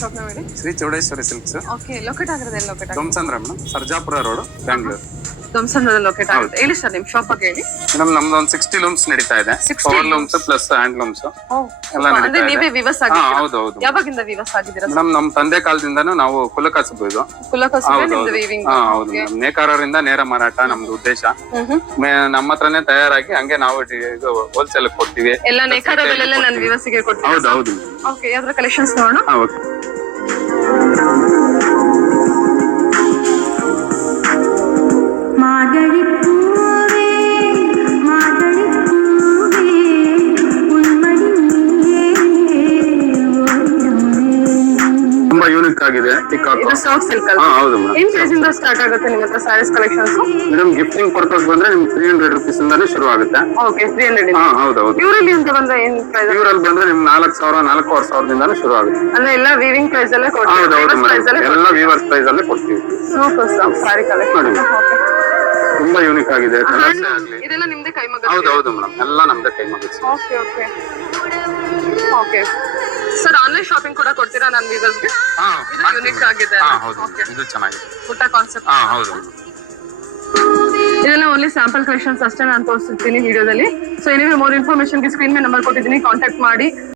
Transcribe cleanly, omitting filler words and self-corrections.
Shop ನ ಹೇಳಿ. Shri Chowdeshwari silks. Okay, locate ಆಗಿರೋದು ಎಲ್ಲಿ ಲೊಕೇಟ್ ಆಗಿದೆ? Dommasandra madam, Sarjapura road, Bangalore. ದೊಮ್ಸಂದ್ರದಲ್ಲಿ ಲೊಕೇಟ್ ಆಗುತ್ತೆ. ಹೇಳಿ ಸರ್, ನಿಮ್ ಶಾಪ್ ಬಗ್ಗೆ ಹೇಳಿ. ಮೇಡಮ್ ನಮ್ದು ಒಂದು 60 ಲೂಮ್ಸ್ ನಡೀತಾ ಇದೆ. 60 power looms plus hand looms ಎಲ್ಲ ಅಂದ್ರೆ ನಡೀತಾ ನೀವೇ ಇದೆ. ವಿವಸ್ ಹಾ, ಆಗಿದ್ದೀರಾ? ಹೌದು ಹೌದು ಯಾವಾಗಿಂದ ವಿವಸ್ ಆಗಿದ್ದೀರಾ? ಮೇಡಮ್ ನಮ್ಮ ತಂದೆ ಕಾಲದಿಂದಾನು ನಾವು ಕುಲಕಸಬು ಇದು. ಕುಲಕಸುಬೆ ಹೌದು ನಿಮ್ದು ಹೌದು. ವೀವಿಂಗ್. ಹಾ ಹೌದು ಮೇಡಮ್, ನೇಕಾರರಿಂದ ನೇರ ಮಾರಾಟ ನಮ್ದು ಉದ್ದೇಶ. ನಮ್ಮ ಹತ್ರನೇ ತಯಾರಾಗಿ ಹಂಗೆ ನಾವು ಇದು ಹೋಲ್ಸೇಲ್ ಕೊಡ್ತೀವಿ. ಎಲ್ಲ ನೇಕಾರ ಬೆಲೆಲ್ಲ ನಾನು ವಿವಸ್ಗೆ ಕೊಡ್ತೀನಿ. ಹೌದು ಹೌದು. ಓಕೆ, ಯಾವ್ದ್ರ ಕಲೆಕ್ಷನ್ಸ್ ನೋಡೋಣ. ಹಾ ಓಕೆ. ತುಂಬಾ ಯೂನಿಕ್ ಆಗಿದೆ ಟಿಕಾಕ್. ಇದು ಸಾಫ್ಟ್ ಸಿಲ್ಕ್ ಅಲ್ಲ? ಹಾ ಹೌದು ಮೇಡಮ್. ಏನ್ ಪ್ರೈಸ್ ಇಂದ ಸ್ಟಾರ್ಟ್ ಆಗುತ್ತೆ ನಿಮ್ಮ ಹತ್ರ sarees collections? Madam gifting purpose ಬಂದ್ರೆ ನಿಮ್ಗೆ 300 rupees ಇಂದಾನೇ ಶುರು ಆಗುತ್ತೆ. ಓಕೆ, 300 ಹಾ ಹೌದು ಹೌದು. ಪ್ಯೂರಲ್ಲಿ ಅಂತ ಬಂದ್ರೆ ಏನ್ ಪ್ರೈಸ್? ಇವರಲ್ಲಿ ಬಂದ್ರೆ ನಿಮ್ಗೆ 4,000 4,500 ಶುರು ಆಗುತ್ತೆ. ಅಂದ್ರೆ ಎಲ್ಲ ವೀವಿಂಗ್ ಪ್ರೈಸ್ ಅಲ್ಲೇ ಹೌದು ಕೊಡ್ತೀವಿ. ಹೌದು ಪ್ರೈಸ್ ಅಲ್ಲೇ ಮೇಡಮ್, ಎಲ್ಲ ವೀವರ್ಸ್ ಪ್ರೈಸ್ ಅಲ್ಲೇ ಕೊಡ್ತೀವಿ. Super sari collection. ನೋಡಿ. ತುಂಬಾ ಯೂನಿಕ್ ಆಗಿದೆ. ಕಲರ್ಸ್ ಆಗ್ಲಿ. ಇದೆಲ್ಲ ನಿಮ್ದೇ ಕೈಮಗ್ಗ? ಹೌದು ಹೌದು ಮೇಡಮ್, ಎಲ್ಲ ನಮ್ದೇ ಕೈ ಮಗಿಸಿ. Okay okay okay sir, online shopping ಕೂಡ ಕೊಡ್ತೀರಾ ನನ್ನ ವೀವರ್ಸ್ಗೆ? ಹಾ ಇದು ಯೂನಿಕ್ ಆಗಿದೆ. ಹಾ ಹೌದು, ಇದು ಚೆನ್ನಾಗಿದೆ. ಪುಟ್ಟ ಕಾನ್ಸೆಪ್ಟ್. ಹಾ ಹೌದು. ಇದೆಲ್ಲ ಓನ್ಲಿ ಸ್ಯಾಂಪಲ್ ಕಲೆಕ್ಷನ್ಸ್ ಅಷ್ಟೇ ನಾನು ತೋರಿಸ್ತಿರ್ತೀನಿ ವಿಡಿಯೋದಲ್ಲಿ. ಸೊ ಎನಿವೆ ಮೋರ್ ಇನ್ಫಾರ್ಮೇಶನ್ಗೆ ಸ್ಕ್ರೀನ್ ಮೇಲೆ ನಂಬರ್ ಕೊಟ್ಟಿದ್ದೀನಿ, ಕಾಂಟ್ಯಾಕ್ಟ್ ಮಾಡಿ.